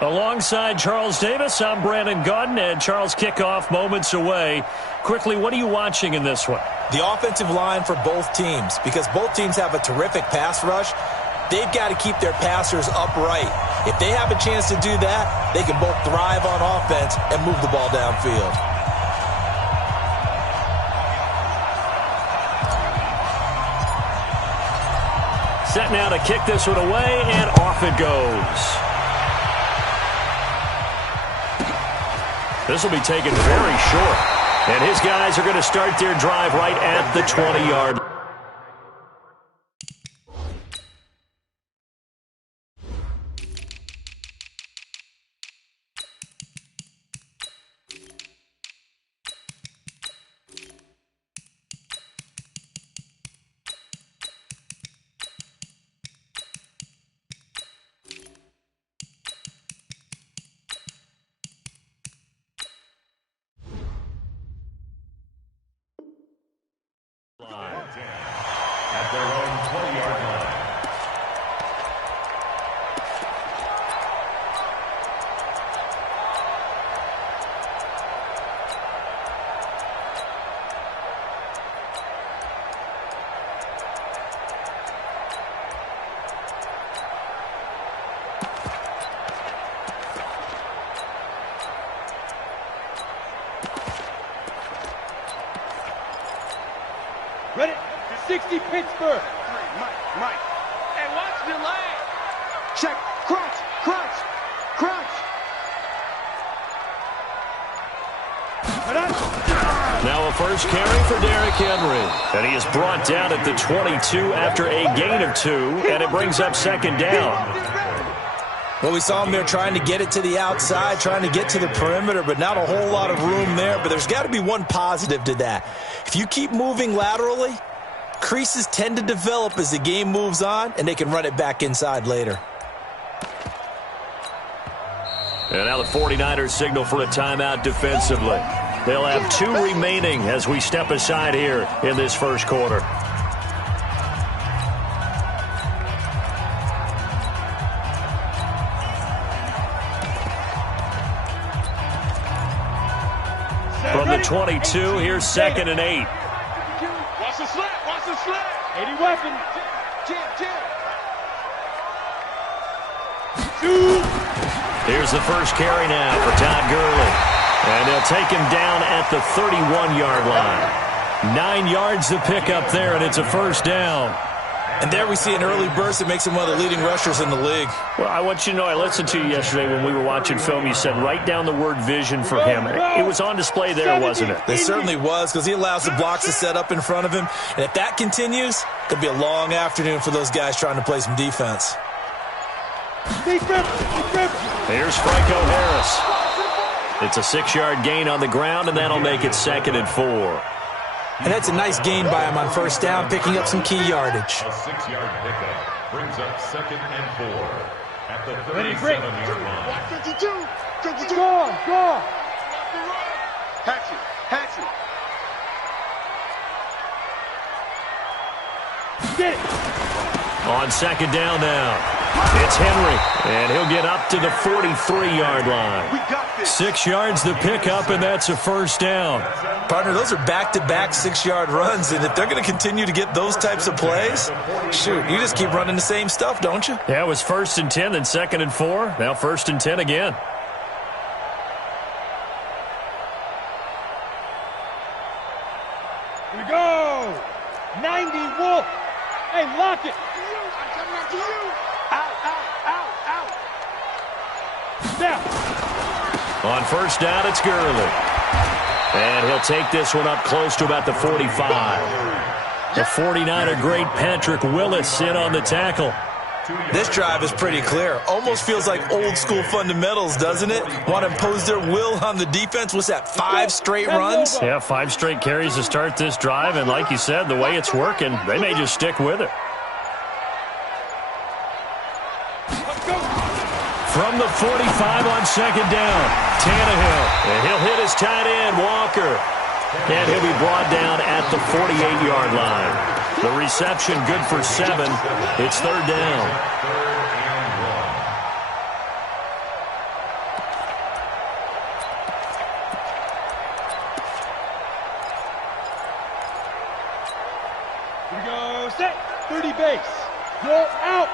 Alongside Charles Davis, I'm Brandon Gaudin, and Charles, kickoff moments away. Quickly, what are you watching in this one? The offensive line for both teams, because both teams have a terrific pass rush. They've got to keep their passers upright. If they have a chance to do that, they can both thrive on offense and move the ball downfield. Set now to kick this one away, and off it goes. This will be taken very short. And his guys are going to start their drive right at the 20-yard line. At their own 20-yard line. Ready? 60 Pittsburgh. Mike. Hey, watch the leg. Check. Crunch. Now a first carry for Derrick Henry. And he is brought down at the 22 after a gain of 2, and it brings up second down. Well, we saw him there trying to get it to the outside, trying to get to the perimeter, but not a whole lot of room there. But there's got to be one positive to that. If you keep moving laterally, creases tend to develop as the game moves on, and they can run it back inside later. And now the 49ers signal for a timeout defensively. They'll have 2 remaining as we step aside here in this first quarter. From the 22, here's 2nd and 8. Watch the slant. 80 weapons. Here's the first carry now for Todd Gurley. And they'll take him down at the 31-yard line. 9 yards to pick up there, and it's a first down. And there we see an early burst that makes him one of the leading rushers in the league. Well, I want you to know, I listened to you yesterday when we were watching film. You said write down the word vision for him. It was on display there, wasn't it? It certainly was, because he allows the blocks to set up in front of him. And if that continues, it'll be a long afternoon for those guys trying to play some defense. Here's Franco Harris. It's a 6-yard gain on the ground, and that'll make it 2nd and 4. And that's a nice gain by him on first down, picking up some key yardage. A 6-yard pickup brings up 2nd and 4 at the 37-yard line. 52. Go on. Hatchet. Get it. On 2nd down now. It's Henry, and he'll get up to the 43-yard line. We got this. 6 yards to pick up, and that's a first down. Partner, those are back-to-back 6-yard runs, and if they're going to continue to get those types of plays, shoot, you just keep running the same stuff, don't you? Yeah, it was 1st and 10, then 2nd and 4. Now 1st and 10 again. Here we go. 90 Wolf. Hey, lock it. Now. On first down, it's Gurley. And he'll take this one up close to about the 45. The 49er great Patrick Willis in on the tackle. This drive is pretty clear. Almost feels like old-school fundamentals, doesn't it? Want to impose their will on the defense. Was that 5 straight runs? Yeah, 5 straight carries to start this drive. And like you said, the way it's working, they may just stick with it. From the 45 on 2nd down, Tannehill. And he'll hit his tight end, Walker. And he'll be brought down at the 48-yard line. The reception good for 7. It's 3rd down. Here we go. Set. 30 base. Roll out.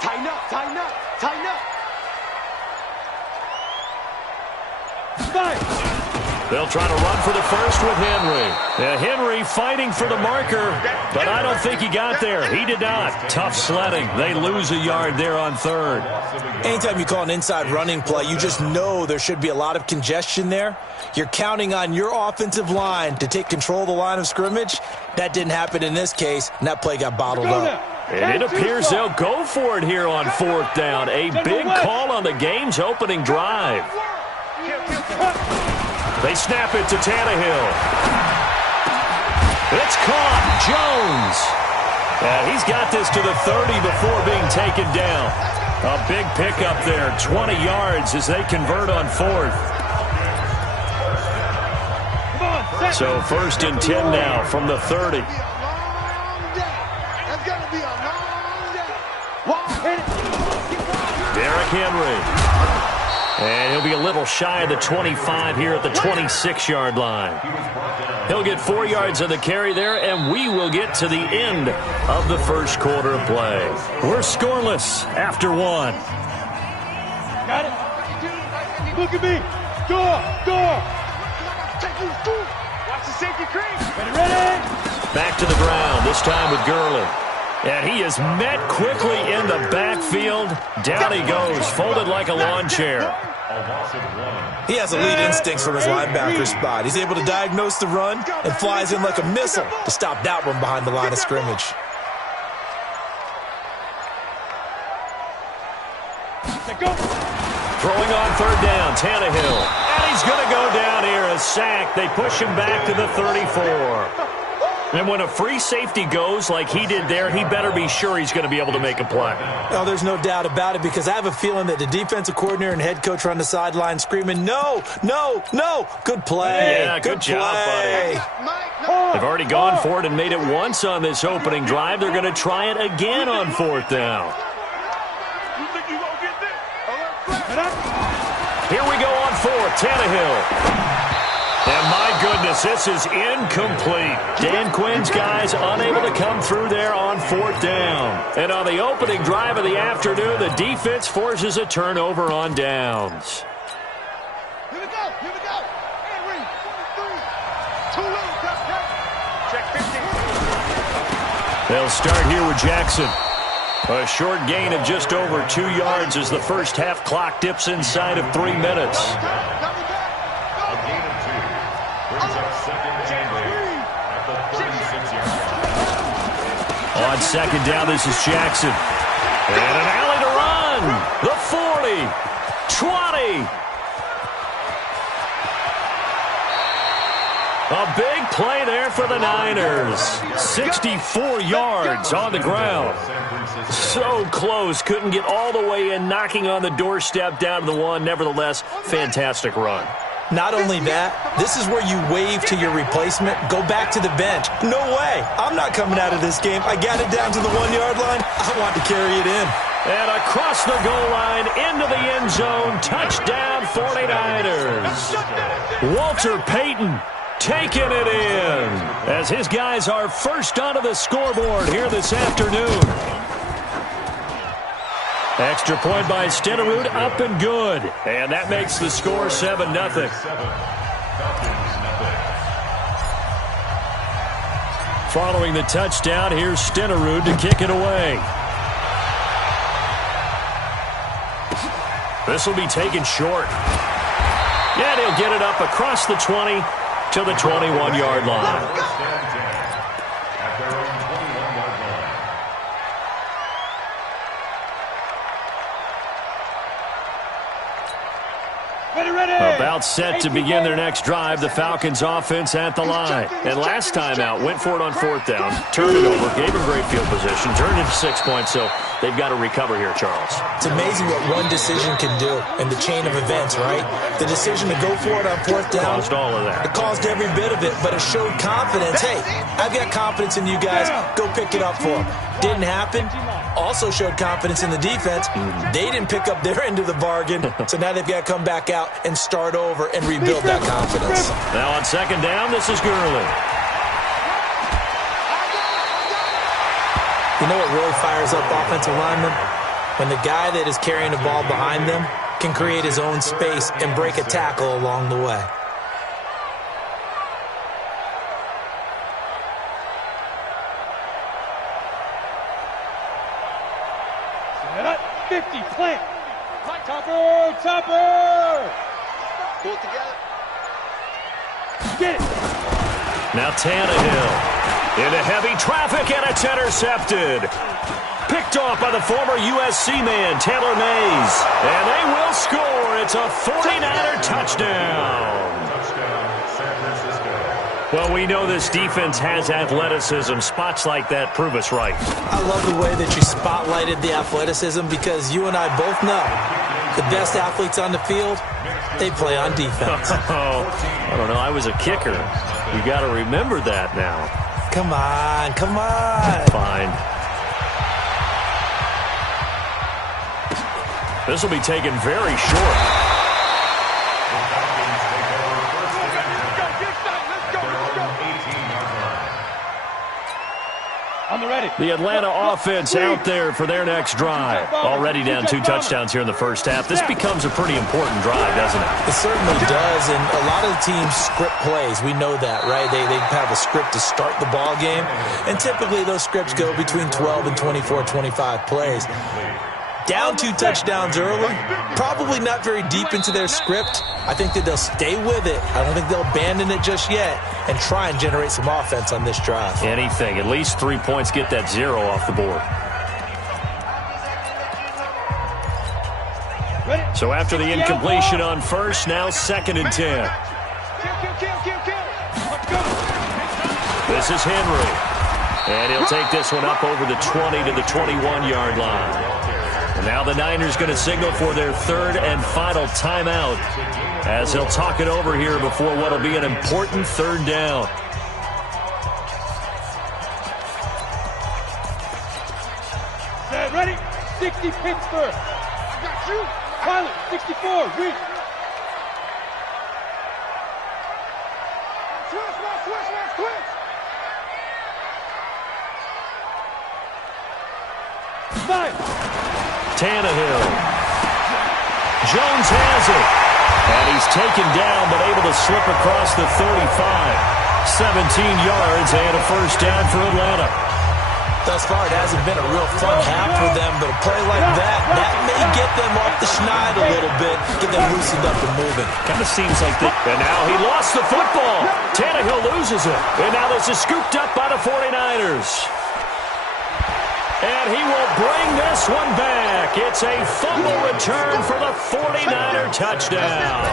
Tighten up, tighten up, tighten up. Five. They'll try to run for the first with Henry. Henry fighting for the marker, but I don't think he got there. He did not. Tough sledding. They lose a yard there on third. Anytime you call an inside running play, you just know there should be a lot of congestion there. You're counting on your offensive line to take control of the line of scrimmage. That didn't happen in this case, and that play got bottled up. And it appears they'll go for it here on fourth down. A big call on the game's opening drive. They snap it to Tannehill. It's caught. Jones. He's got this to the 30 before being taken down. A big pickup there. 20 yards as they convert on fourth. So first and 10 now from the 30. Derrick Henry. And he'll be a little shy of the 25 here at the 26-yard line. He'll get 4 yards of the carry there, and we will get to the end of the first quarter of play. We're scoreless after one. Got it. Look at me. Door. Watch the safety cream. Ready. Back to the ground, this time with Gurley. And he is met quickly in the backfield. Down he goes, folded like a lawn chair. He has elite instincts from his linebacker spot. He's able to diagnose the run and flies in like a missile to stop that one behind the line of scrimmage. Throwing on third down, Tannehill. And he's going to go down here, a sack. They push him back to the 34. And when a free safety goes like he did there, he better be sure he's going to be able to make a play. Oh, there's no doubt about it, because I have a feeling that the defensive coordinator and head coach are on the sideline screaming, no. Good play. Yeah, good job, buddy. They've already gone for it and made it once on this opening drive. They're going to try it again on fourth down. Here we go on fourth, Tannehill. And my goodness, this is incomplete. Dan Quinn's guys unable to come through there on fourth down. And on the opening drive of the afternoon, the defense forces a turnover on downs. Here we go. Henry, 23. Too low, check 15. They'll start here with Jackson. A short gain of just over 2 yards as the first half clock dips inside of 3 minutes. On second down, this is Jackson. And an alley to run. The 40. 20. A big play there for the Niners. 64 yards on the ground. So close. Couldn't get all the way in, knocking on the doorstep down to the one. Nevertheless, fantastic run. Not only that, this is where you wave to your replacement, go back to the bench. No way. I'm not coming out of this game. I got it down to the 1 yard line. I want to carry it in. And across the goal line, into the end zone, touchdown 49ers. Walter Payton taking it in as his guys are first onto the scoreboard here this afternoon. Extra point by Stenerud, up and good. And that makes the score 7-0. Following the touchdown, here's Stenerud to kick it away. This will be taken short. And he'll get it up across the 20 to the 21-yard line. About set to begin their next drive, the Falcons offense at the line. And last time out, went for it on fourth down, turned it over, gave them great field position, turned it to 6 points, so they've got to recover here, Charles. It's amazing what one decision can do in the chain of events, right? The decision to go for it on fourth down. Caused all of that. It caused every bit of it, but it showed confidence. Hey, I've got confidence in you guys. Go pick it up for them. Didn't happen. Also showed confidence in the defense. They didn't pick up their end of the bargain, so now they've got to come back out and start over and rebuild that confidence. Now on second down, this is Gurley. You know what really fires up offensive linemen? When the guy that is carrying the ball behind them can create his own space and break a tackle along the way. Set up, 50, plant. Topper. Pull it together. Get it. Now Tannehill into heavy traffic, and it's intercepted. Picked off by the former USC man, Taylor Mays. And they will score. It's a 49er touchdown. Touchdown, San Francisco. Well, we know this defense has athleticism. Spots like that prove us right. I love the way that you spotlighted the athleticism because you and I both know the best athletes on the field, they play on defense. Oh, I don't know. I was a kicker. You got to remember that now. Come on, come on. Fine. This will be taken very short. On the ready. The Atlanta offense out there for their next drive. Already down 2 touchdowns here in the first half. This becomes a pretty important drive, doesn't it? It certainly does, and a lot of the teams script plays. We know that, right? They have a script to start the ball game, and typically those scripts go between 12 and 24, 25 plays. Down 2 touchdowns early, probably not very deep into their script. I think that they'll stay with it. I don't think they'll abandon it just yet and try and generate some offense on this drive. Anything. At least 3 points, get that 0 off the board. So after the incompletion on first, now 2nd and 10. This is Henry. And he'll take this one up over the 20 to the 21-yard line. And now the Niners going to signal for their 3rd and final timeout as they'll talk it over here before what will be an important 3rd down. Set, ready. 60, Pittsburgh. I got you. Pilot, 64, reach. Switch. Five. Tannehill. Jones has it. And he's taken down but able to slip across the 35. 17 yards and a first down for Atlanta. Thus far, it hasn't been a real fun half for them, but a play like that may get them off the schneid a little bit, get them loosened up and moving. Kind of seems like that. And now he lost the football. Tannehill loses it. And now this is scooped up by the 49ers. And he will bring this one back. It's a fumble return for the 49er touchdown.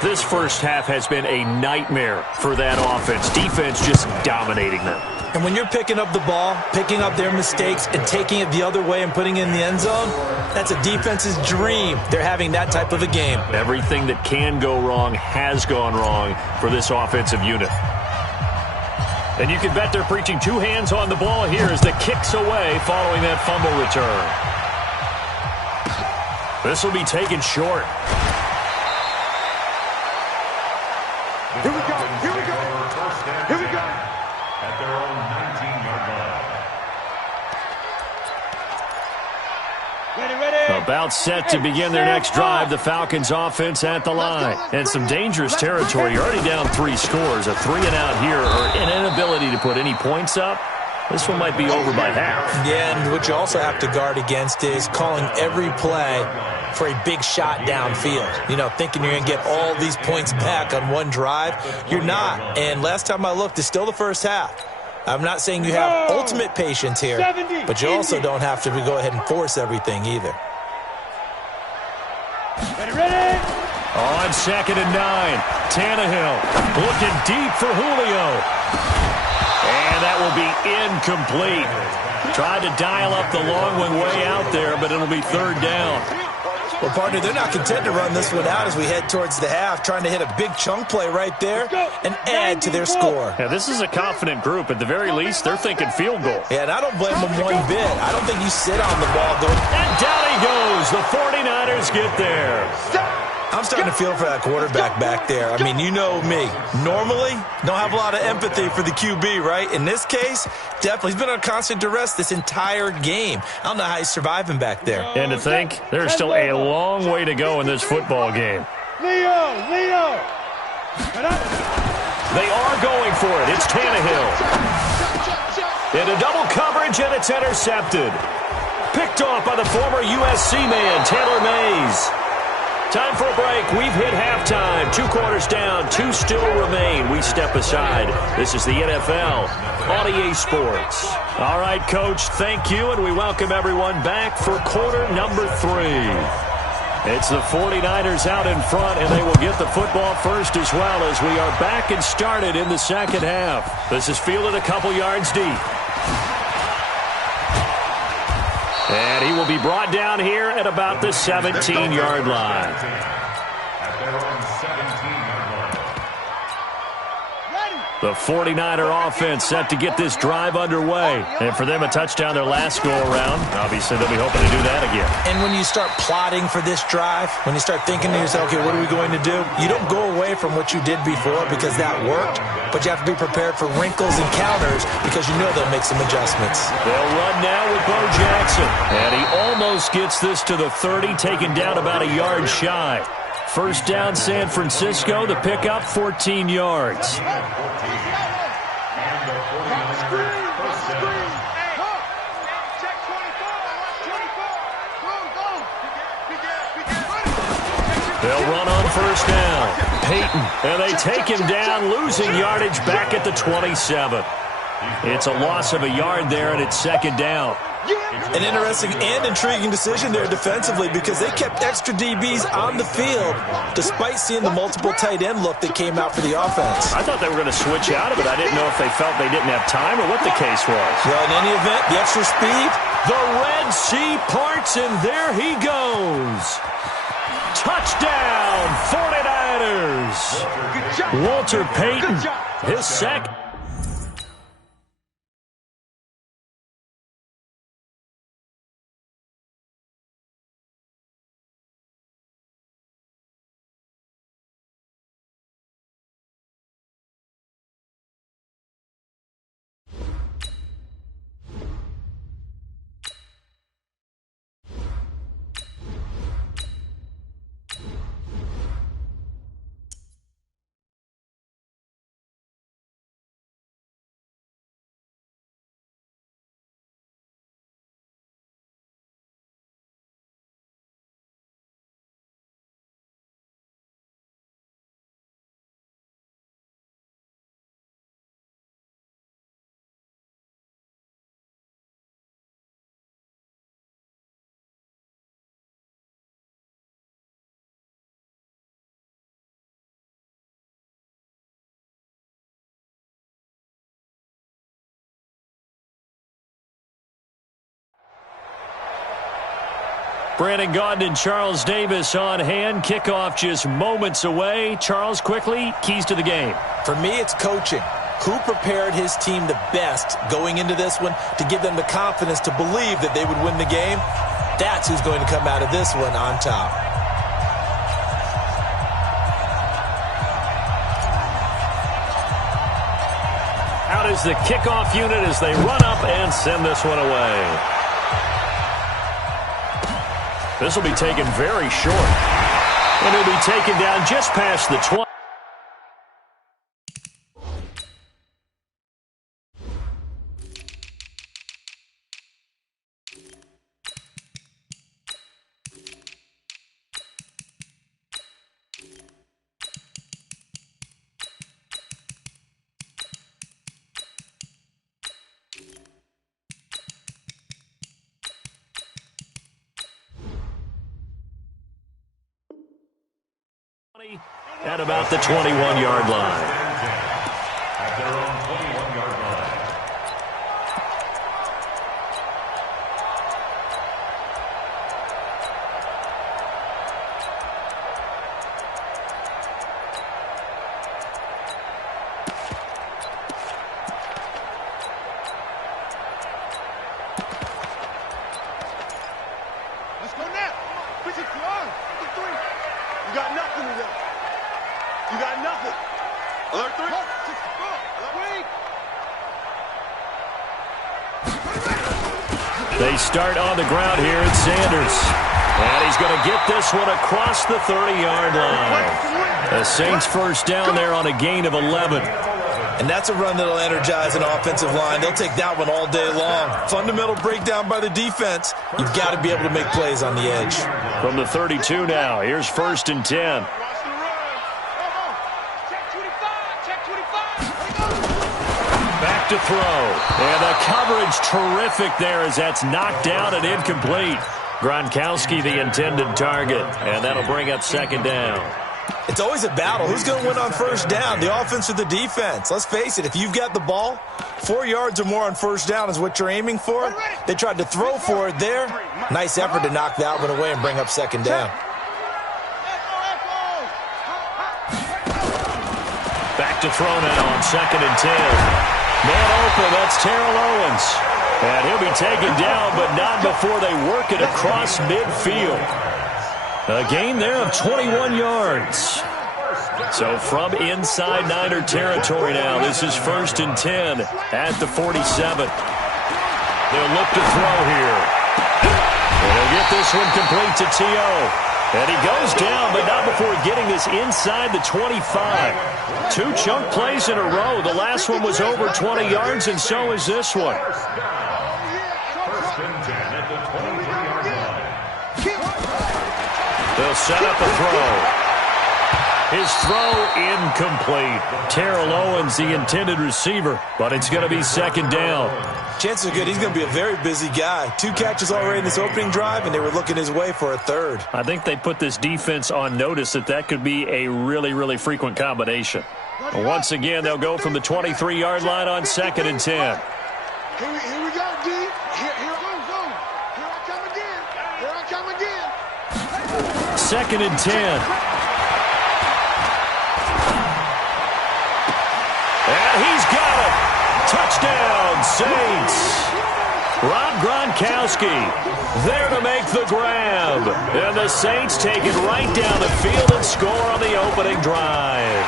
This first half has been a nightmare for that offense. Defense just dominating them. And when you're picking up the ball, picking up their mistakes, and taking it the other way and putting it in the end zone, that's a defense's dream. They're having that type of a game. Everything that can go wrong has gone wrong for this offensive unit. And you can bet they're preaching 2 hands on the ball here as the kick's away following that fumble return. This will be taken short. Here we go. At their own 19-yard line. Ready. About set to begin their next drive. The Falcons offense at the line. And some dangerous territory. You're already down 3 scores. A 3-and-out here or an inability to put any points up. This one might be over by half. Yeah, and what you also have to guard against is calling every play for a big shot downfield. You know, thinking you're going to get all these points back on one drive. You're not. And last time I looked, it's still the first half. I'm not saying you have ultimate patience here, but you also don't have to go ahead and force everything either. Ready. On 2nd and 9, Tannehill looking deep for Julio. And that will be incomplete. Tried to dial up the long one way out there, but it'll be 3rd down. Well, partner, they're not content to run this one out as we head towards the half, trying to hit a big chunk play right there and add to their score. Yeah, this is a confident group. At the very least, they're thinking field goal. Yeah, and I don't blame them one bit. I don't think you sit on the ball going. And down he goes. The 49ers get there. I'm starting to feel for that quarterback back there. I mean, you know me. Normally, don't have a lot of empathy for the QB, right? In this case, definitely. He's been under constant duress this entire game. I don't know how he's surviving back there. And to think, there's still a long way to go in this football game. Leo! They are going for it. It's Tannehill. Into double coverage, and it's intercepted. Picked off by the former USC man, Taylor Mays. Time for a break. We've hit halftime. 2 quarters down. 2 still remain. We step aside. This is the NFL on EA Sports. All right, Coach, thank you, and we welcome everyone back for quarter number 3. It's the 49ers out in front, and they will get the football first as well as we are back and started in the second half. This is fielded a couple yards deep. And he will be brought down here at about the 17-yard line. At their own 17-yard line. The 49er offense set to get this drive underway. And for them, a touchdown their last go-around. Obviously, they'll be hoping to do that again. And when you start plotting for this drive, when you start thinking to yourself, okay, what are we going to do? You don't go away from what you did before because that worked, but you have to be prepared for wrinkles and counters because you know they'll make some adjustments. They'll run now with Bo Jackson. And he almost gets this to the 30, taken down about a yard shy. First down, San Francisco. The pickup, 14 yards. They'll run on first down. Peyton, and they take him down, losing yardage back at the 27. It's a loss of a yard there, and it's second down. An interesting and intriguing decision there defensively because they kept extra DBs on the field despite seeing the multiple tight end look that came out for the offense. I thought they were going to switch out of it. I didn't know if they felt they didn't have time or what the case was. Well, in any event, the extra speed. The Red Sea parts, and there he goes. Touchdown, 49ers. Walter Payton, his second. Brandon Gaudin and Charles Davis on hand. Kickoff just moments away. Charles, quickly, keys to the game. For me, it's coaching. Who prepared his team the best going into this one to give them the confidence to believe that they would win the game? That's who's going to come out of this one on top. Out is the kickoff unit as they run up and send this one away. This will be taken very short. And it'll be taken down just past the 20. At about the 21-yard line. At their own 21-yard line. Let's go now. Push it to arm. 3. You got nothing. They start on the ground here at Sanders. And he's going to get this one across the 30-yard line. The Saints first down there on a gain of 11. And that's a run that'll energize an offensive line. They'll take that one all day long. Fundamental breakdown by the defense. You've got to be able to make plays on the edge. From the 32 now, here's 1st and 10. Back to throw. And the coverage terrific there as that's knocked down and incomplete. Gronkowski the intended target. And that'll bring up 2nd down. It's always a battle. Who's going to win on 1st down, the offense or the defense? Let's face it, if you've got the ball, 4 yards or more on 1st down is what you're aiming for. They tried to throw for it there. Nice effort to knock that one away and bring up 2nd down. Back to throw now on 2nd and 10. Man open, that's Terrell Owens. And he'll be taken down, but not before they work it across midfield. A gain there of 21 yards. So from inside Niner territory now, this is 1st and 10 at the 47. They'll look to throw here. And he'll get this one complete to T.O. And he goes down, but not before getting this inside the 25. 2 chunk plays in a row. The last one was over 20 yards, and so is this one. 1st and 10 at the 23-yard line. They'll set up a throw. His throw incomplete. Terrell Owens, the intended receiver, but it's going to be 2nd down. Chances are good he's going to be a very busy guy. 2 catches already in this opening drive, and they were looking his way for a 3rd. I think they put this defense on notice that could be a really, really frequent combination. Once again, they'll go from the 23-yard line on 2nd and 10. Here we go, D. Here I come again. Here I come again. 2nd and 10. And he's got it. Touchdown, Saints. Rob Gronkowski there to make the grab. And the Saints take it right down the field and score on the opening drive.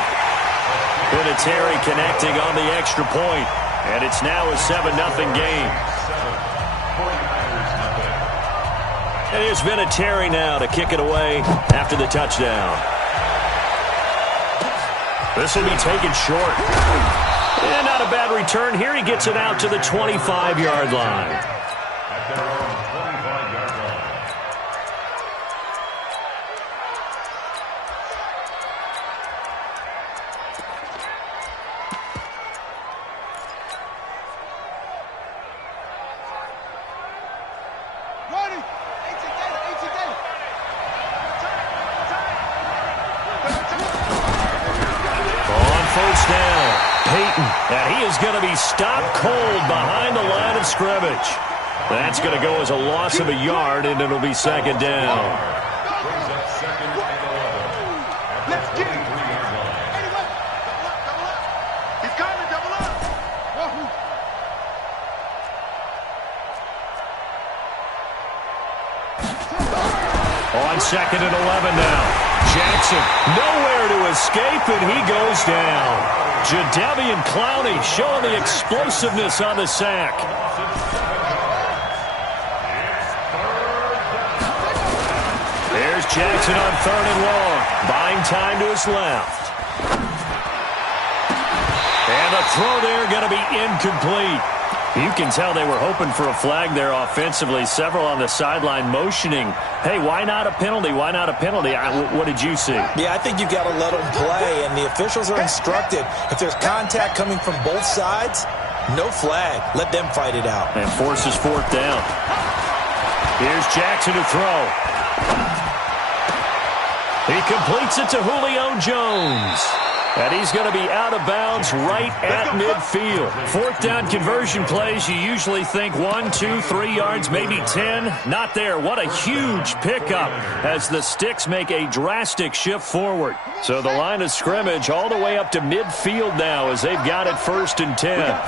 Vinatieri connecting on the extra point. And it's now a 7-0 game. And here's Vinatieri now to kick it away after the touchdown. This will be taken short. And not a bad return here. He gets it out to the 25-yard line. At their own 25-yard line. Ready. 18 data. On 1st down, Peyton. And he is going to be stopped cold behind the line of scrimmage. That's going to go as a loss of a yard, and it'll be 2nd down. Brings up 2nd and 11. At the 23-yard line. He's coming, double up. On 2nd and 11 now. Jackson nowhere to escape, and he goes down. Jadeveon Clowney showing the explosiveness on the sack. There's Jackson on 3rd and long. Buying time to his left. And the throw there going to be incomplete. You can tell they were hoping for a flag there offensively. Several on the sideline motioning, hey, why not a penalty? Why not a penalty? What did you see? Yeah, I think you've got to let them play, and the officials are instructed. If there's contact coming from both sides, no flag. Let them fight it out. And forces 4th down. Here's Jackson to throw. He completes it to Julio Jones. And he's going to be out of bounds right at midfield. 4th down conversion plays, you usually think 1, 2, 3 yards, maybe 10. Not there. What a huge pickup as the Sticks make a drastic shift forward. So the line of scrimmage all the way up to midfield now as they've got it 1st and 10.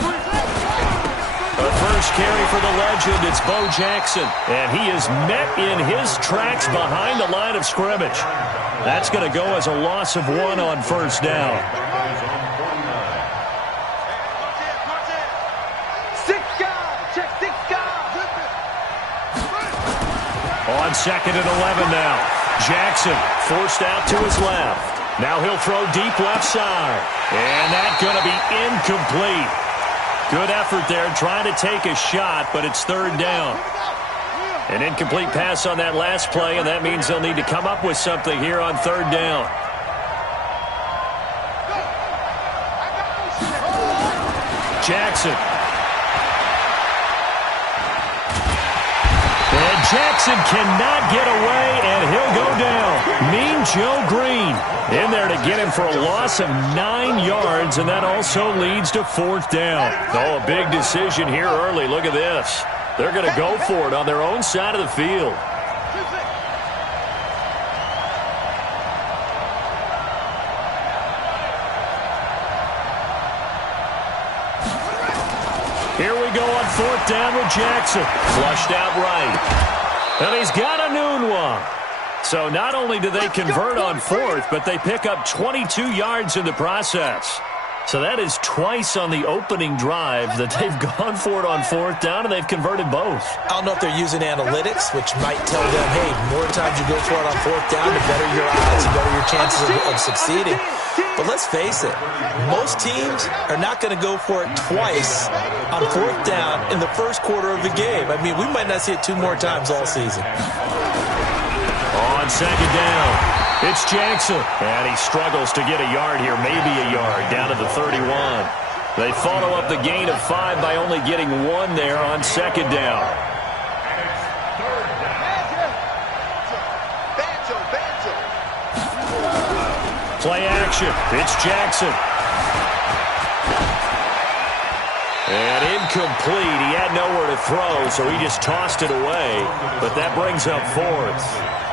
The first carry for the legend, it's Bo Jackson. And he is met in his tracks behind the line of scrimmage. That's going to go as a loss of 1 on 1st down. 2nd and 11 now. Jackson forced out to his left. Now he'll throw deep left side. And that's going to be incomplete. Good effort there trying to take a shot, but it's 3rd down. An incomplete pass on that last play, and that means they'll need to come up with something here on 3rd down. Jackson. And Jackson cannot get away, and he'll go down. Mean Joe Green in there to get him for a loss of 9 yards, and that also leads to 4th down. Oh, a big decision here early. Look at this. They're going to go for it on their own side of the field. Here we go on 4th down with Jackson. Flushed out right. And he's got a noon one. So not only do they convert on 4th, but they pick up 22 yards in the process. So that is twice on the opening drive that they've gone for it on 4th down, and they've converted both. I don't know if they're using analytics, which might tell them, hey, more times you go for it on 4th down, the better your odds, the better your chances of succeeding. But let's face it, most teams are not going to go for it twice on 4th down in the first quarter of the game. I mean, we might not see it 2 more times all season. On 2nd down. It's Jackson, and he struggles to get a yard here, maybe a yard, down to the 31. They follow up the gain of 5 by only getting 1 there on 2nd down. Play action. It's Jackson. And incomplete. He had nowhere to throw, so he just tossed it away. But that brings up 4th.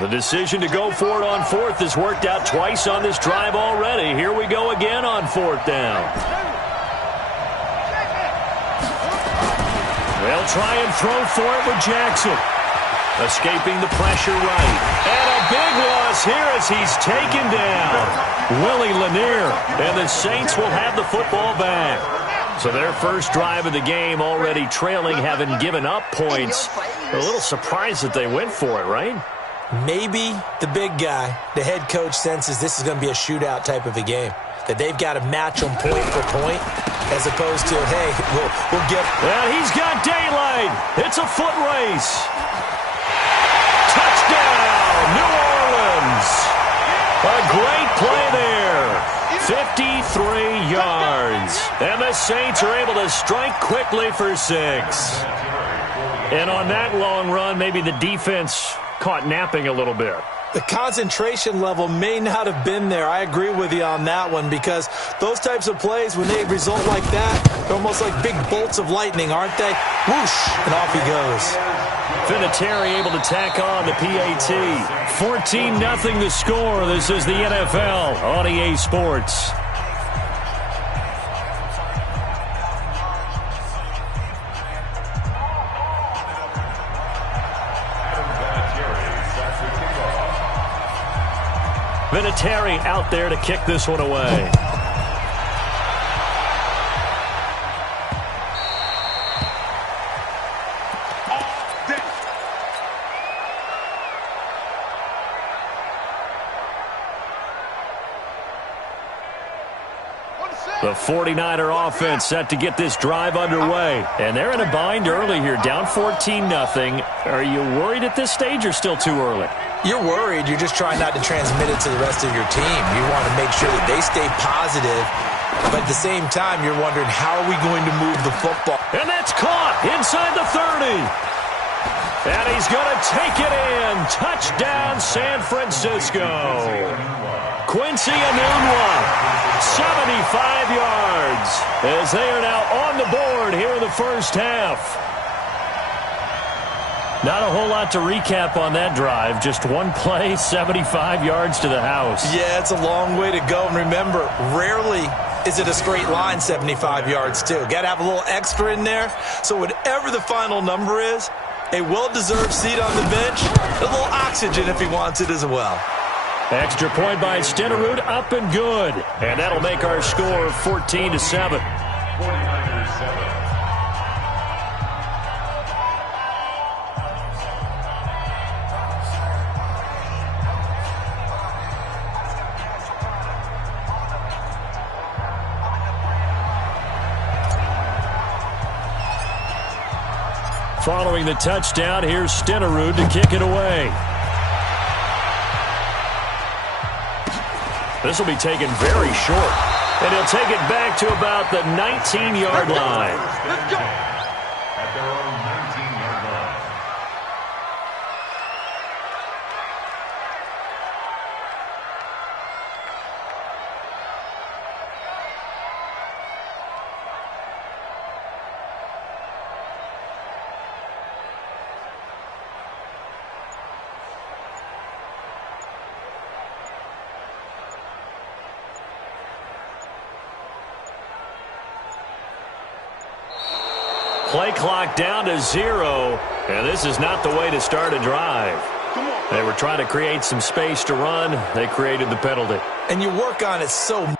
The decision to go for it on 4th has worked out twice on this drive already. Here we go again on 4th down. They'll try and throw for it with Jackson. Escaping the pressure right. And a big loss here as he's taken down. Willie Lanier. And the Saints will have the football back. So their first drive of the game already trailing, having given up points. A little surprised that they went for it, right? Maybe the big guy, the head coach, senses this is going to be a shootout type of a game. That they've got to match them point for point, as opposed to, hey, we'll get... Well, he's got daylight. It's a foot race. Touchdown, New Orleans. A great play there. 53 yards. And the Saints are able to strike quickly for 6. And on that long run, maybe the defense caught napping a little bit. The concentration level may not have been there. I agree with you on that one, because those types of plays, when they result like that, they're almost like big bolts of lightning, aren't they? Whoosh, and off he goes. Vinatieri able to tack on the PAT. 14-0 the score. This is the NFL on EA Sports. Vinatieri out there to kick this one away. The 49er offense set to get this drive underway. And they're in a bind early here, down 14-0. Are you worried at this stage or still too early? You're worried. You're just trying not to transmit it to the rest of your team. You want to make sure that they stay positive. But at the same time, you're wondering, how are we going to move the football? And that's caught inside the 30. And he's going to take it in. Touchdown, San Francisco. Quincy Enunwa, 75 yards, as they are now on the board here in the first half. Not a whole lot to recap on that drive. Just one play, 75 yards to the house. Yeah, it's a long way to go. And remember, rarely is it a straight line 75 yards, too. Got to have a little extra in there. So whatever the final number is, a well-deserved seat on the bench, a little oxygen if he wants it as well. Extra point by Stenerud, up and good. And that'll make our score 14-7. 49ers 7. Following the touchdown, here's Stenerud to kick it away. This will be taken very short. And he'll take it back to about the 19-yard line. Let's go. At their own 19-yard line. Play clock down to 0, and this is not the way to start a drive. They were trying to create some space to run. They created the penalty. And you work on it so much.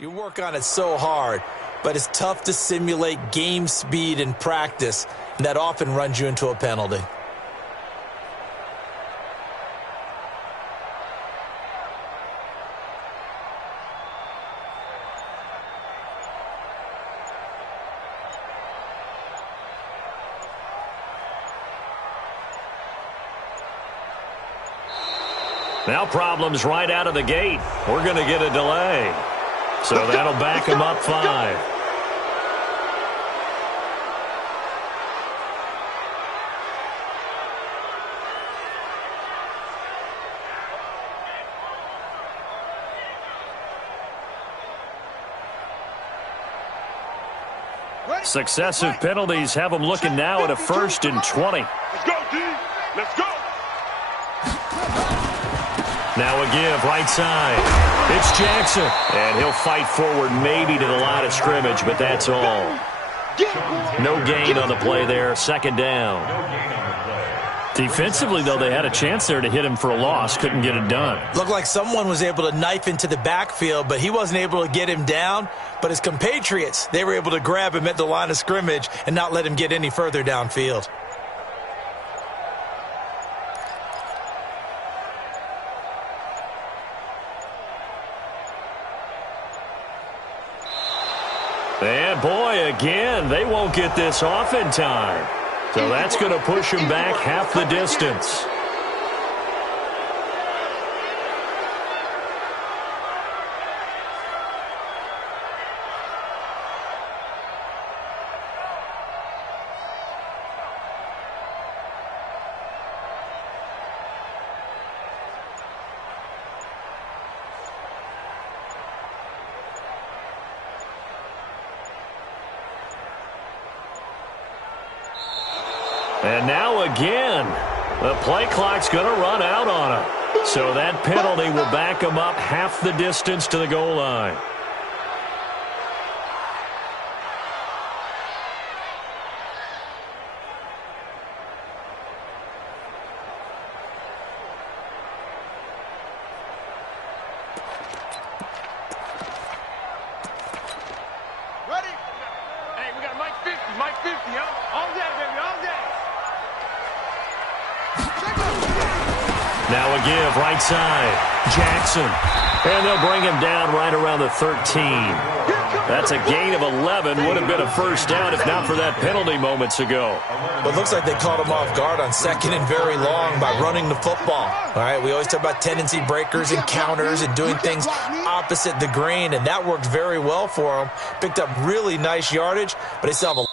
You work on it so hard, but it's tough to simulate game speed in practice, and that often runs you into a penalty. Now problems right out of the gate. We're going to get a delay. So that'll back him up 5. Successive penalties have them looking now at a 1st and 20. Let's go, D. Let's go. Now a give, right side. It's Jackson. And he'll fight forward maybe to the line of scrimmage, but that's all. No gain on the play there. 2nd down. Defensively, though, they had a chance there to hit him for a loss. Couldn't get it done. Looked like someone was able to knife into the backfield, but he wasn't able to get him down. But his compatriots, they were able to grab him at the line of scrimmage and not let him get any further downfield. And boy, again, they won't get this off in time. So that's going to push him back half the distance. And now again, the play clock's going to run out on him. So that penalty will back him up half the distance to the goal line. Ready? Hey, we got Mike 50, Mike 50, huh? All day, baby, all day. Now a give, right side. Jackson. And they'll bring him down right around the 13. That's a gain of 11. Would have been a 1st down if not for that penalty moments ago. But it looks like they caught him off guard on 2nd and very long by running the football. All right, we always talk about tendency breakers and counters and doing things opposite the grain, and that worked very well for them. Picked up really nice yardage, but they still have a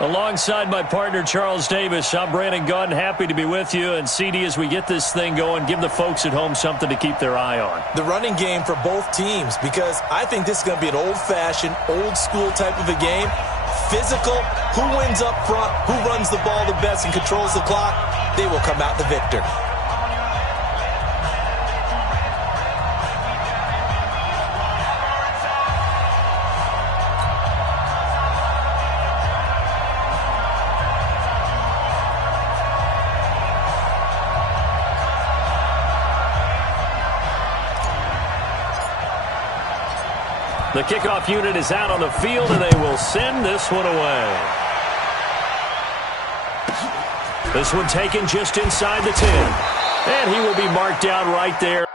Alongside my partner, Charles Davis, I'm Brandon Gunn. Happy to be with you. And, CD, as we get this thing going, give the folks at home something to keep their eye on. The running game for both teams, because I think this is going to be an old-fashioned, old-school type of a game. Physical, who wins up front, who runs the ball the best and controls the clock, they will come out the victor. The kickoff unit is out on the field, and they will send this one away. This one taken just inside the 10. And he will be marked down right there.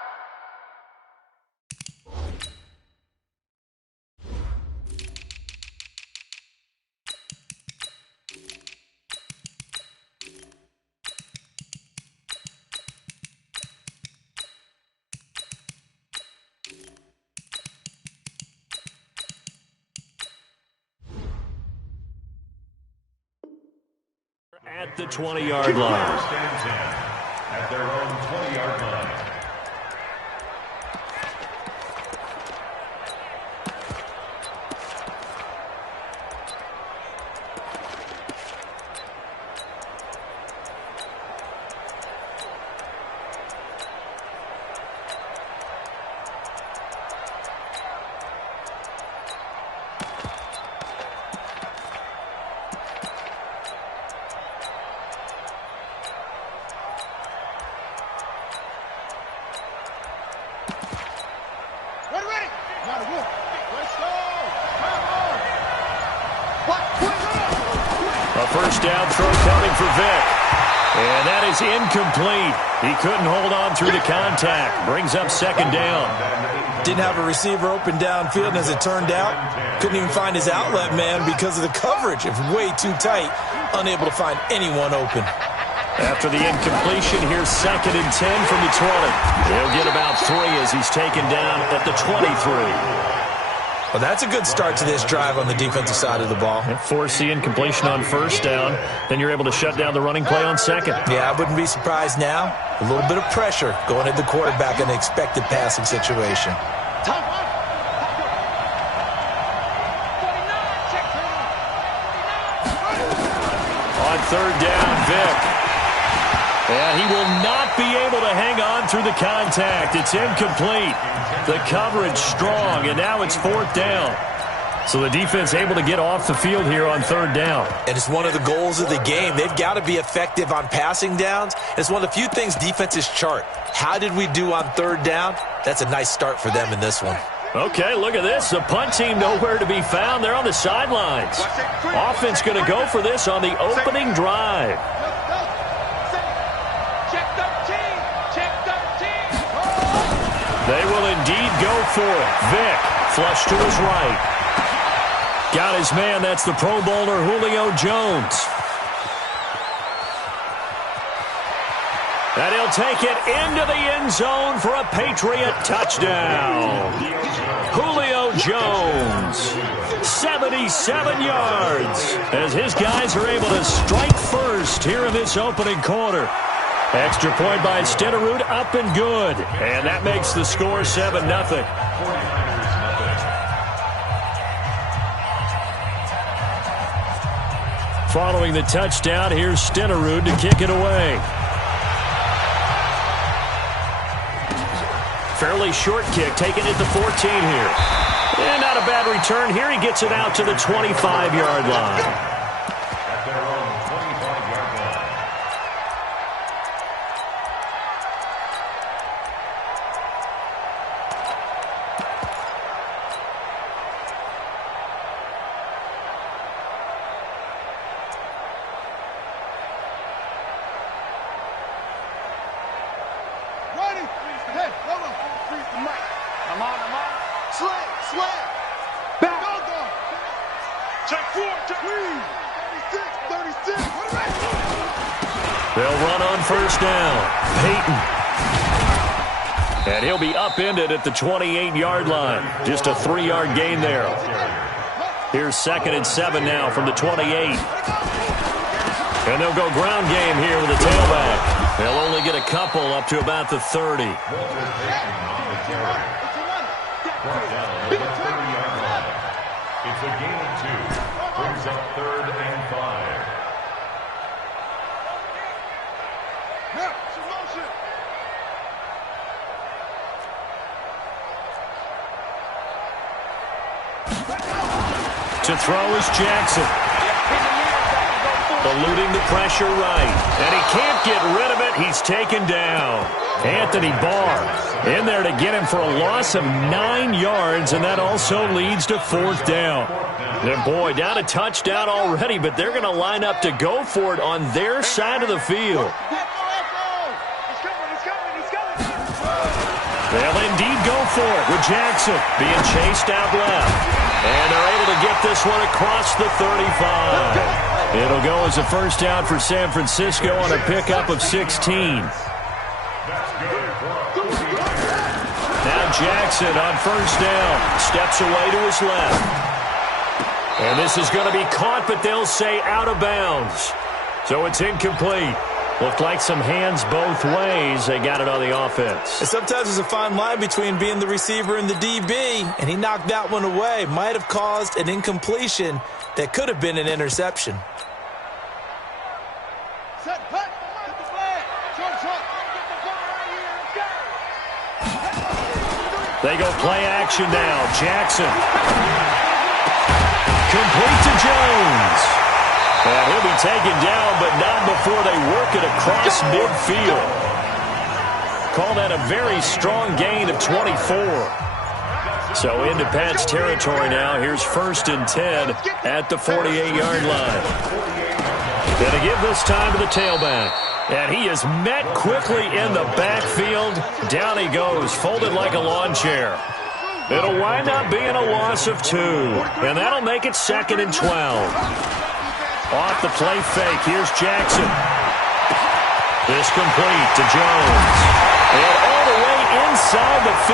At the 20-yard line. First and 10 at their own 20-yard line. A first down throw coming for Vick. And that is incomplete. He couldn't hold on through the contact. Brings up second down. Didn't have a receiver open downfield, and as it turned out, couldn't even find his outlet man because of the coverage. It was way too tight, unable to find anyone open. After the incompletion, here's second and 10 from the 20. He'll get about 3 as he's taken down at the 23. Well, that's a good start to this drive on the defensive side of the ball. And force the incompletion on first down. Then you're able to shut down the running play on second. Yeah, I wouldn't be surprised now. A little bit of pressure going at the quarterback in an expected passing situation. On third down, Vick. And he will not be able to hang on through the contact. It's incomplete. The coverage strong, and now it's fourth down. So the defense able to get off the field here on third down. And it's one of the goals of the game. They've got to be effective on passing downs. It's one of the few things defenses chart. How did we do on third down? That's a nice start for them in this one. Okay, look at this. The punt team nowhere to be found. They're on the sidelines. Offense going to go for this on the opening drive. They will indeed go for it. Vick, flush to his right. Got his man. That's the Pro Bowler, Julio Jones. And he'll take it into the end zone for a Patriot touchdown. Julio Jones, 77 yards, as his guys are able to strike first here in this opening quarter. Extra point by Stenerud, up and good. And that makes the score 7-0. Following the touchdown, here's Stenerud to kick it away. Fairly short kick, taken at the 14 here. And not a bad return here. He gets it out to the 25-yard line. They'll run on first down. Peyton. And he'll be upended at the 28-yard line. Just a 3-yard gain there. Here's 2nd and 7 now from the 28. And they'll go ground game here with the tailback. They'll only get a couple up to about the 30. It's a gain of 2. Brings up 3rd and 5. To throw is Jackson. Eluding the pressure right. And he can't get rid of it. He's taken down. Anthony Barr in there to get him for a loss of 9 yards, and that also leads to 4th down. And boy, down a touchdown already, but they're going to line up to go for it on their side of the field. They'll indeed go for it with Jackson being chased out left. And they're able to get this one across the 35. It'll go as a 1st down for San Francisco on a pickup of 16. Now Jackson on 1st down. Steps away to his left. And this is going to be caught, but they'll say out of bounds. So it's incomplete. Looked like some hands both ways. They got it on the offense. And sometimes there's a fine line between being the receiver and the DB, and he knocked that one away. Might have caused an incompletion that could have been an interception. They go play action now. Jackson. Complete to Jones. And he'll be taken down, but not before they work it across midfield. Call that a very strong gain of 24. So into Pat's territory now. Here's 1st and 10 at the 48-yard line. And to give this time to the tailback. And he is met quickly in the backfield. Down he goes, folded like a lawn chair. It'll wind up being a loss of 2. And that'll make it 2nd and 12. Off the play fake, here's Jackson. This complete to Jones. And all the way inside the 15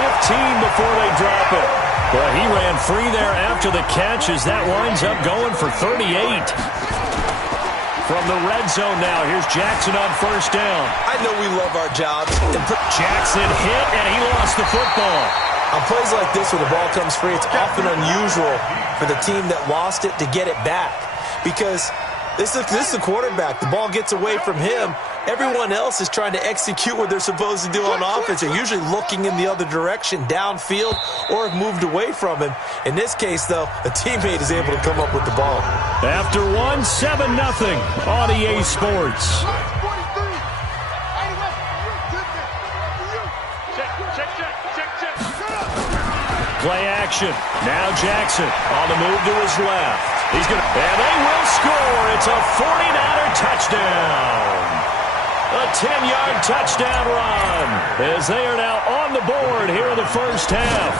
before they drop it. Well, he ran free there after the catch as that winds up going for 38. From the red zone now, here's Jackson on 1st down. I know we love our jobs. Jackson hit, and he lost the football. On plays like this where the ball comes free, it's often unusual for the team that lost it to get it back. Because this is the quarterback. The ball gets away from him. Everyone else is trying to execute what they're supposed to do on offense. They're usually looking in the other direction, downfield, or have moved away from him. In this case, though, a teammate is able to come up with the ball. After 7-0 on EA Sports. Play action. Now Jackson on the move to his left. He's going to, and they will score. It's a 49er touchdown. A 10-yard touchdown run as they are now on the board here in the 1st half.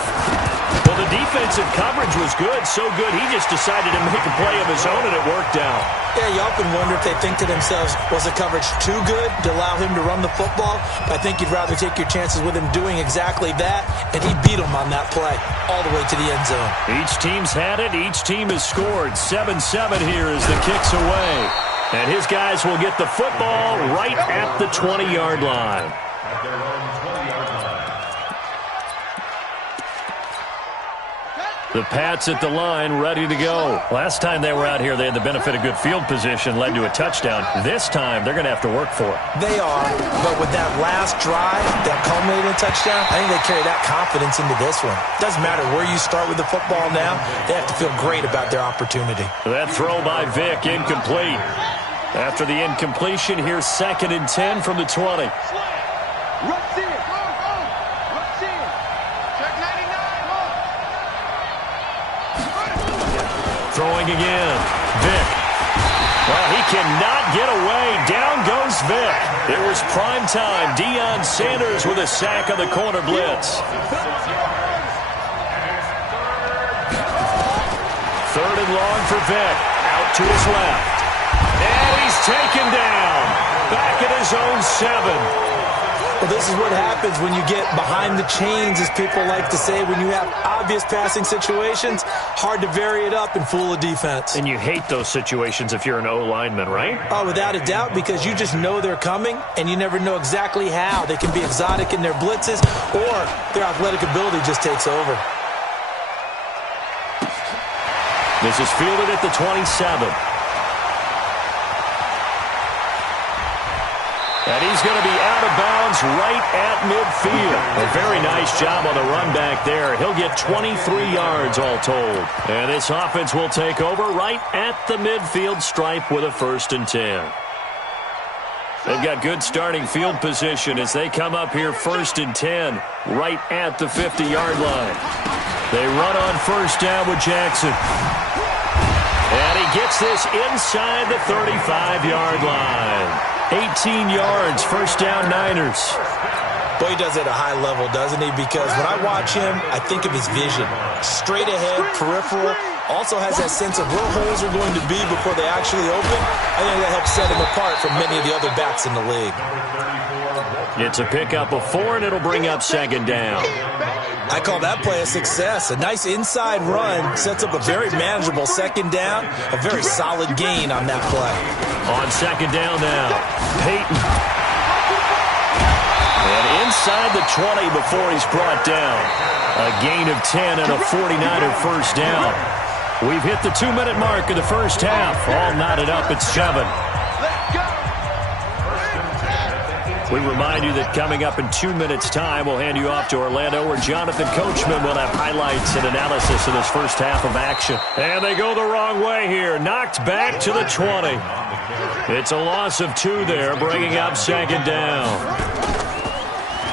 Well, the defensive coverage was good, so good he just decided to make a play of his own, and it worked out. Yeah, you often wonder if they think to themselves, was the coverage too good to allow him to run the football? I think you'd rather take your chances with him doing exactly that, and he beat him on that play all the way to the end zone. Each team's had it. Each team has scored. 7-7 here as the kick's away. And his guys will get the football right at the 20-yard line. At their own 20-yard line. The Pats at the line, ready to go. Last time they were out here, they had the benefit of good field position, led to a touchdown. This time, they're going to have to work for it. They are, but with that last drive that culminated in a touchdown, I think they carry that confidence into this one. Doesn't matter where you start with the football now, they have to feel great about their opportunity. That throw by Vick, incomplete. After the incompletion, here's 2nd and 10 from the 20. Throwing again. Vick. Well, he cannot get away. Down goes Vick. It was prime time. Deion Sanders with a sack on the corner blitz. 3rd and long for Vick. Out to his left. And he's taken down. Back at his own 7. Well, this is what happens when you get behind the chains, as people like to say. When you have obvious passing situations, hard to vary it up and fool a defense. And you hate those situations if you're an O-lineman, right? Oh, without a doubt, because you just know they're coming, and you never know exactly how. They can be exotic in their blitzes, or their athletic ability just takes over. This is fielded at the 27. And he's going to be out of bounds right at midfield. A very nice job on the run back there. He'll get 23 yards all told. And this offense will take over right at the midfield stripe with a 1st and 10. They've got good starting field position as they come up here 1st and 10 right at the 50-yard line. They run on 1st down with Jackson. And he gets this inside the 35-yard line. 18 yards, 1st down Niners. Boy, he does it at a high level, doesn't he? Because when I watch him, I think of his vision. Straight ahead, peripheral. Also has that sense of where holes are going to be before they actually open. I think that helps set him apart from many of the other backs in the league. It's a pickup of 4, and it'll bring up 2nd down. I call that play a success. A nice inside run sets up a very manageable 2nd down. A very solid gain on that play. On 2nd down now, Peyton. And inside the 20 before he's brought down. A gain of 10 and a 49er 1st down. We've hit the 2-minute mark of the 1st half. All knotted up at 7. We remind you that coming up in 2 minutes' time, we'll hand you off to Orlando, where Jonathan Coachman will have highlights and analysis of this 1st half of action. And they go the wrong way here. Knocked back to the 20. It's a loss of 2 there, bringing up 2nd down.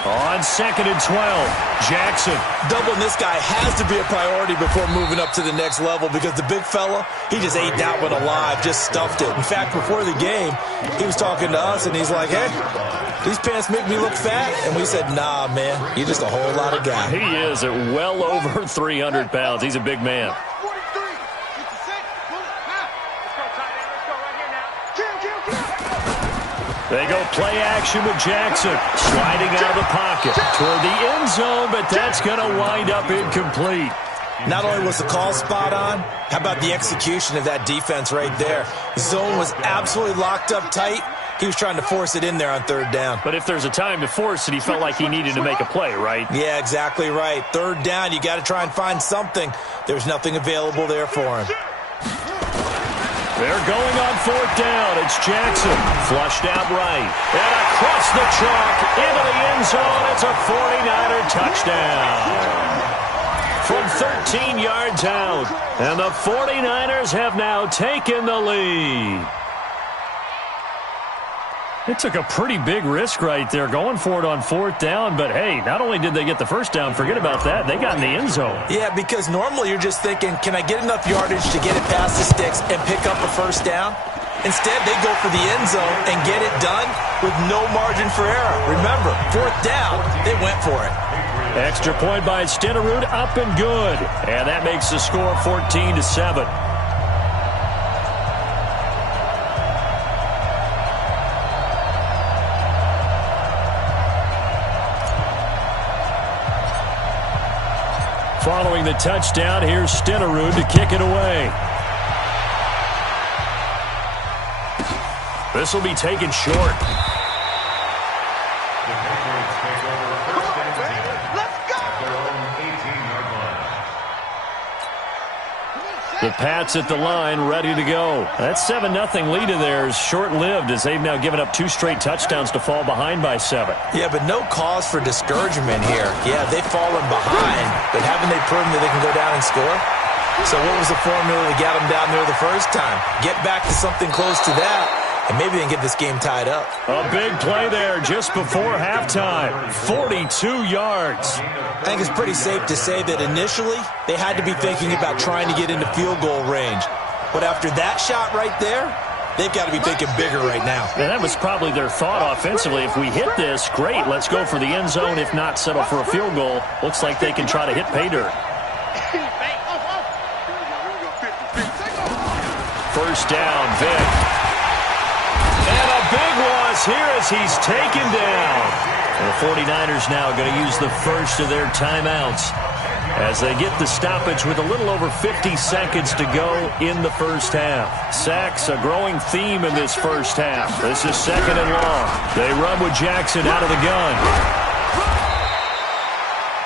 On 2nd and 12, Jackson. Doubling this guy has to be a priority before moving up to the next level, because the big fella, he just ate that one alive, just stuffed it. In fact, before the game, he was talking to us, and he's like, hey, these pants make me look fat. And we said, nah, man, you're just a whole lot of guy. He is at well over 300 pounds. He's a big man. They go play action with Jackson. Sliding out of the pocket toward the end zone, but that's going to wind up incomplete. Not only was the call spot on, how about the execution of that defense right there? Zone was absolutely locked up tight. He was trying to force it in there on 3rd down. But if there's a time to force it, he felt like he needed to make a play, right? Yeah, exactly right. 3rd down, you got to try and find something. There's nothing available there for him. They're going on 4th down. It's Jackson. Flushed out right. And across the chalk into the end zone. It's a 49er touchdown. From 13 yards out. And the 49ers have now taken the lead. It took a pretty big risk right there, going for it on 4th down. But, hey, not only did they get the 1st down, forget about that, they got in the end zone. Yeah, because normally you're just thinking, can I get enough yardage to get it past the sticks and pick up a 1st down? Instead, they go for the end zone and get it done with no margin for error. Remember, 4th down, they went for it. Extra point by Stenerud, up and good. And that makes the score 14-7. Following the touchdown, here's Stenerud to kick it away. This will be taken short. The Pats at the line, ready to go. That 7-0 lead of theirs short-lived, as they've now given up 2 straight touchdowns to fall behind by 7. Yeah, but no cause for discouragement here. Yeah, they've fallen behind, but haven't they proven that they can go down and score? So what was the formula to get them down there the first time? Get back to something close to that, and maybe they can get this game tied up. A big play there just before halftime. 42 yards. I think it's pretty safe to say that initially they had to be thinking about trying to get into field goal range. But after that shot right there, they've got to be thinking bigger right now. And that was probably their thought offensively. If we hit this, great, let's go for the end zone. If not, settle for a field goal. Looks like they can try to hit pay dirt. 1st down, Vic. And a big loss here as he's taken down. And the 49ers now going to use the first of their timeouts as they get the stoppage with a little over 50 seconds to go in the first half. Sacks, a growing theme in this first half. This is second and long. They run with Jackson out of the gun.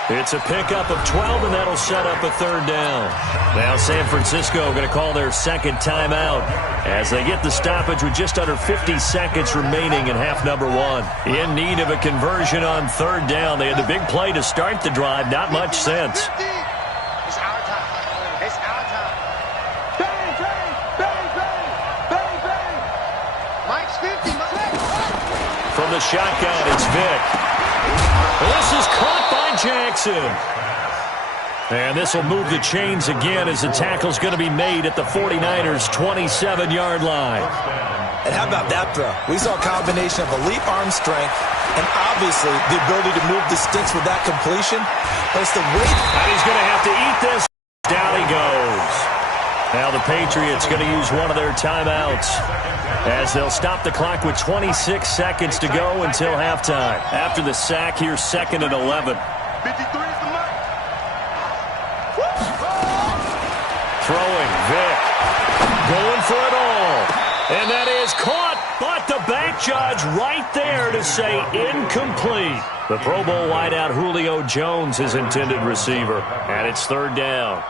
It's a pickup of 12, and that'll set up a third down. Now San Francisco going to call their second timeout as they get the stoppage with just under 50 seconds remaining in half number one. In need of a conversion on third down. They had the big play to start the drive. Not much sense. It's our time. It's our time. Bang, bang, bang, bang, bang, bang. Mike's 50. From the shotgun, it's Vick. This is caught by Jackson. And this will move the chains again as the tackle's going to be made at the 49ers' 27-yard line. And how about that throw? We saw a combination of elite arm strength and obviously the ability to move the sticks with that completion. But it's the weight. And he's going to have to eat this. Down he goes. Now the Patriots going to use one of their timeouts as they'll stop the clock with 26 seconds to go until halftime. After the sack, here's second and 11. 53 is the mark. Throwing, Vick. Going for it all. And that is caught, but the bank judge right there to say incomplete. The Pro Bowl wideout Julio Jones, his intended receiver. And it's third down.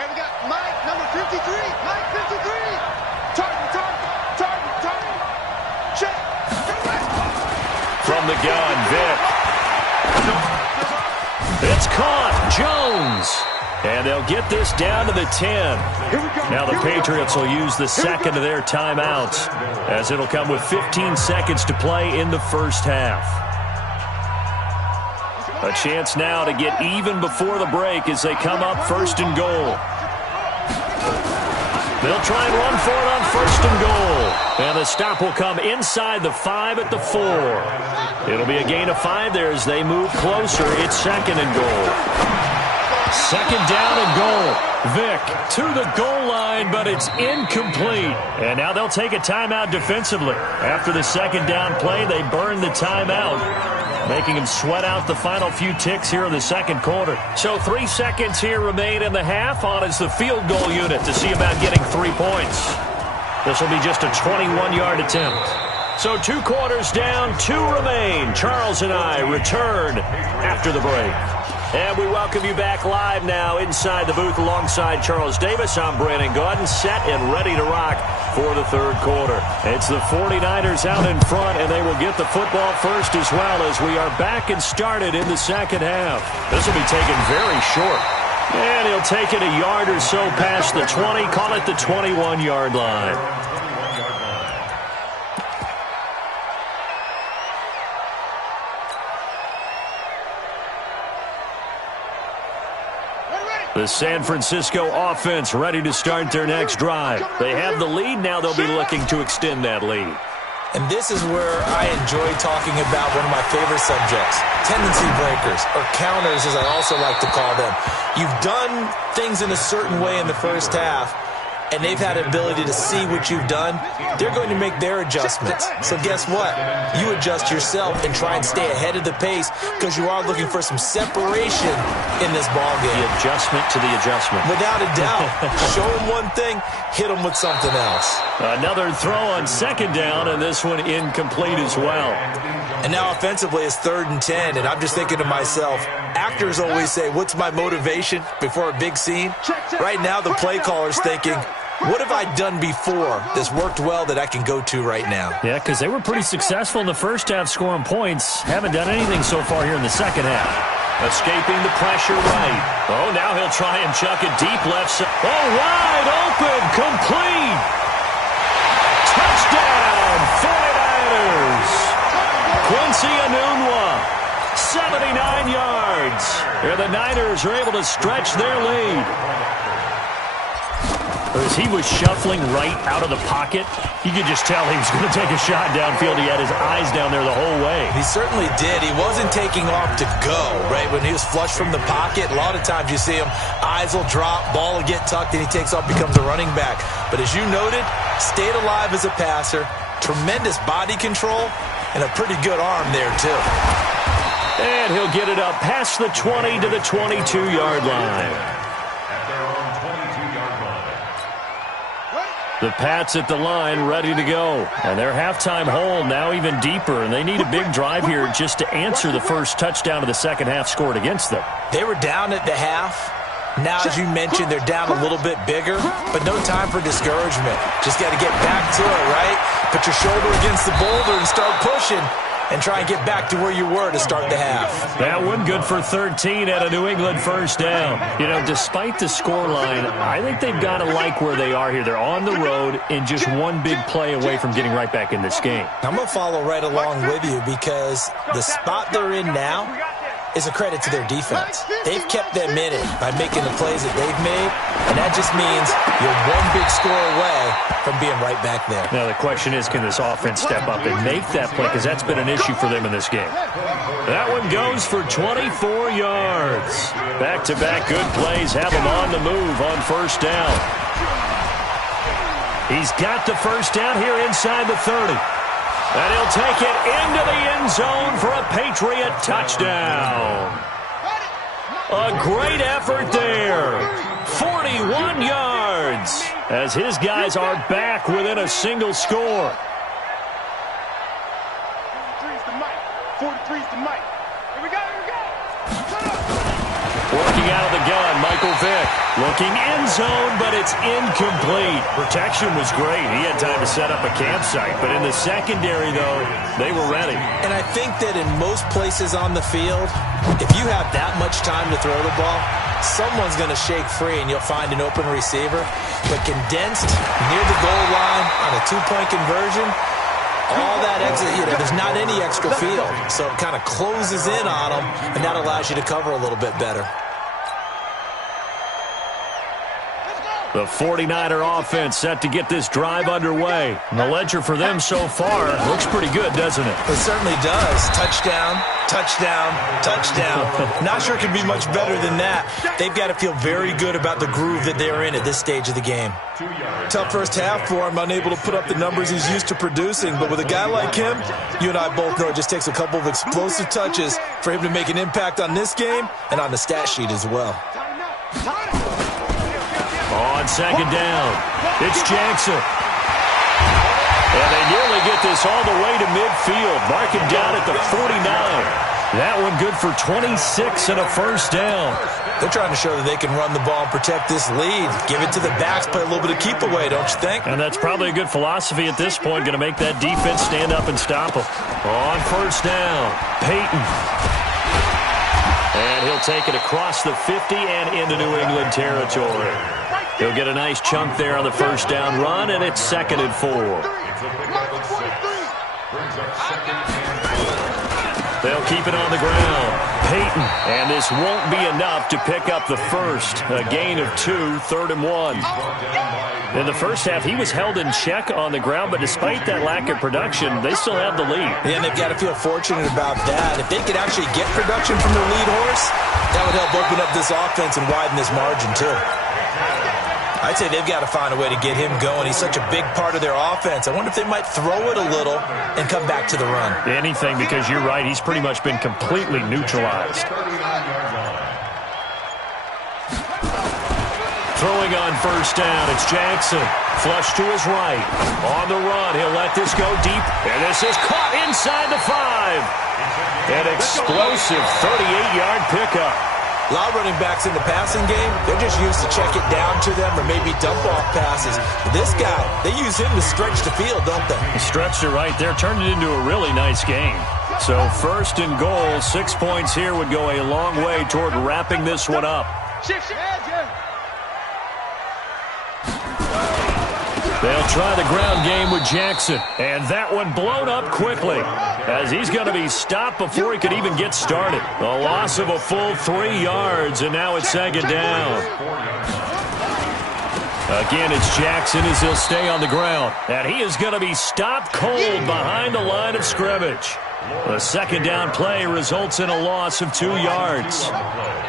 And we got Mike, number 53. Mike, 53. Target, target, target, target. Check. From the gun, Vick. It's caught. Jones. And they'll get this down to the 10. Now the Patriots will use the second of their timeouts as it'll come with 15 seconds to play in the first half. A chance now to get even before the break as they come up first and goal. They'll try and run for it on first and goal. And the stop will come inside the 5 at the 4. It'll be a gain of 5 there as they move closer. It's second and goal. Second down and goal. Vick to the goal line, but it's incomplete. And now they'll take a timeout defensively. After the second down play, they burn the timeout, making him sweat out the final few ticks here in the second quarter. So 3 seconds here remain in the half. On is the field goal unit to see about getting 3 points. This will be just a 21-yard attempt. So 2 quarters down, 2 remain. Charles and I return after the break. And we welcome you back live now inside the booth alongside Charles Davis. I'm Brandon Gaudin, set and ready to rock for the third quarter. It's the 49ers out in front, and they will get the football first as well as we are back and started in the second half. This will be taken very short. And he'll take it a yard or so past the 20, call it the 21-yard line. The San Francisco offense ready to start their next drive. They have the lead. Now they'll be looking to extend that lead. And this is where I enjoy talking about one of my favorite subjects, tendency breakers, or counters as I also like to call them. You've done things in a certain way in the first half, and they've had the ability to see what you've done. They're going to make their adjustments. So guess what? You adjust yourself and try and stay ahead of the pace because you are looking for some separation in this ballgame. The adjustment to the adjustment. Without a doubt. Show them one thing, hit them with something else. Another throw on second down, and this one incomplete as well. And now offensively it's 3rd and 10, and I'm just thinking to myself, actors always say, what's my motivation before a big scene? Right now the play caller's thinking, what have I done before that's worked well that I can go to right now? Yeah, because they were pretty successful in the first half scoring points. Haven't done anything so far here in the second half. Escaping the pressure right. Oh, now he'll try and chuck it deep left side. Oh, wide open, complete. Touchdown, 49ers. Quincy Enunwa, 79 yards. And the Niners are able to stretch their lead. As he was shuffling right out of the pocket, you could just tell he was going to take a shot downfield. He had his eyes down there the whole way. He certainly did. He wasn't taking off to go, right? When he was flush from the pocket, a lot of times you see him, eyes will drop, ball will get tucked, and he takes off, becomes a running back. But as you noted, stayed alive as a passer, Tremendous body control and a pretty good arm there, too. And he'll get it up past the 20 to the 22-yard line. At their own 22-yard line. The Pats at the line ready to go. And their halftime hole now even deeper. And they need a big drive here just to answer the first touchdown of the second half scored against them. They were down at the half. Now, as you mentioned, they're down a little bit bigger, but no time for discouragement. Just got to get back to it, right? Put your shoulder against the boulder and start pushing and try and get back to where you were to start the half. That one good for 13 at a New England first down. You know, despite the scoreline, I think they've got to like where they are here. They're on the road and just one big play away from getting right back in this game. I'm going to follow right along with you because the spot they're in now is a credit to their defense. They've kept them in it by making the plays that they've made, and that just means you're one big score away from being right back there. Now, the question is, can this offense step up and make that play? Because that's been an issue for them in this game. That one goes for 24 yards. Back-to-back good plays have him on the move on first down. He's got the first down here inside the 30. And he'll take it into the end zone for a Patriot touchdown. A great effort there. 41 yards as his guys are back within a single score. 43's the mic. 43's the mic. Here we go, here we go. Working out of the gun, Michael Vick. Looking end zone, but it's incomplete. Protection was great. He had time to set up a campsite. But in the secondary, though, they were ready. And I think that in most places on the field, if you have that much time to throw the ball, someone's going to shake free and you'll find an open receiver. But condensed near the goal line on a two-point conversion, all that extra, there's not any extra field. So it kind of closes in on them, and that allows you to cover a little bit better. The 49er offense set to get this drive underway. And the ledger for them so far looks pretty good, doesn't it? It certainly does. Touchdown, touchdown, touchdown. Not sure it can be much better than that. They've got to feel very good about the groove that they're in at this stage of the game. Tough first half for him, unable to put up the numbers he's used to producing. But with a guy like him, you and I both know it just takes a couple of explosive touches for him to make an impact on this game and on the stat sheet as well. On second down, it's Jackson. And they nearly get this all the way to midfield. Mark him down at the 49. That one good for 26 and a first down. They're trying to show that they can run the ball and protect this lead. Give it to the backs, play a little bit of keep away, don't you think? And that's probably a good philosophy at this point, going to make that defense stand up and stop them. On first down, Peyton. And he'll take it across the 50 and into New England territory. He'll get a nice chunk there on the first down run, and it's 2nd and 4. They'll keep it on the ground. Peyton, and this won't be enough to pick up the first. A gain of 2, 3rd and 1. In the first half, he was held in check on the ground, but despite that lack of production, they still have the lead. Yeah, and they've got to feel fortunate about that. If they could actually get production from their lead horse, that would help open up this offense and widen this margin, too. I'd say they've got to find a way to get him going. He's such a big part of their offense. I wonder if they might throw it a little and come back to the run. Anything, because you're right. He's pretty much been completely neutralized. Throwing on first down, it's Jackson. Flush to his right. On the run, he'll let this go deep. And this is caught inside the 5. An explosive 38-yard pickup. A lot of running backs in the passing game, they're just used to check it down to them or maybe dump-off passes. But this guy, they use him to stretch the field, don't they? He stretched it right there, turned it into a really nice game. So 1st and goal, 6 points here would go a long way toward wrapping this one up. They'll try the ground game with Jackson. And that one blown up quickly as he's going to be stopped before he could even get started. A loss of a full 3 yards, and now it's 2nd down. Again, it's Jackson as he'll stay on the ground. And he is going to be stopped cold behind the line of scrimmage. The 2nd down play results in a loss of 2 yards.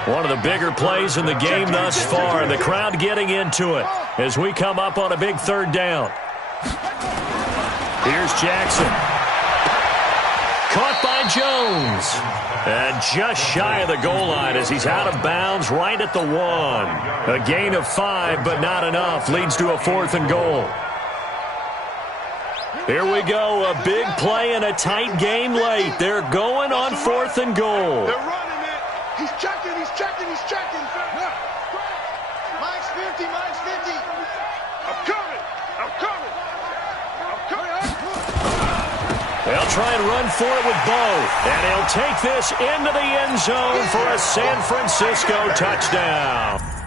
One of the bigger plays in the game thus far. The crowd getting into it as we come up on a big 3rd down. Here's Jackson. Caught by Jones. And just shy of the goal line as he's out of bounds right at the 1. A gain of 5, but not enough. Leads to a 4th and goal. Here we go. A big play and a tight game late. They're going on 4th and goal. They're running it. He's checking, he's checking, he's checking. Mine's 50, mine's 50. I'm coming. I'm coming. I'm coming. They'll try and run for it with both. And he'll take this into the end zone for a San Francisco touchdown.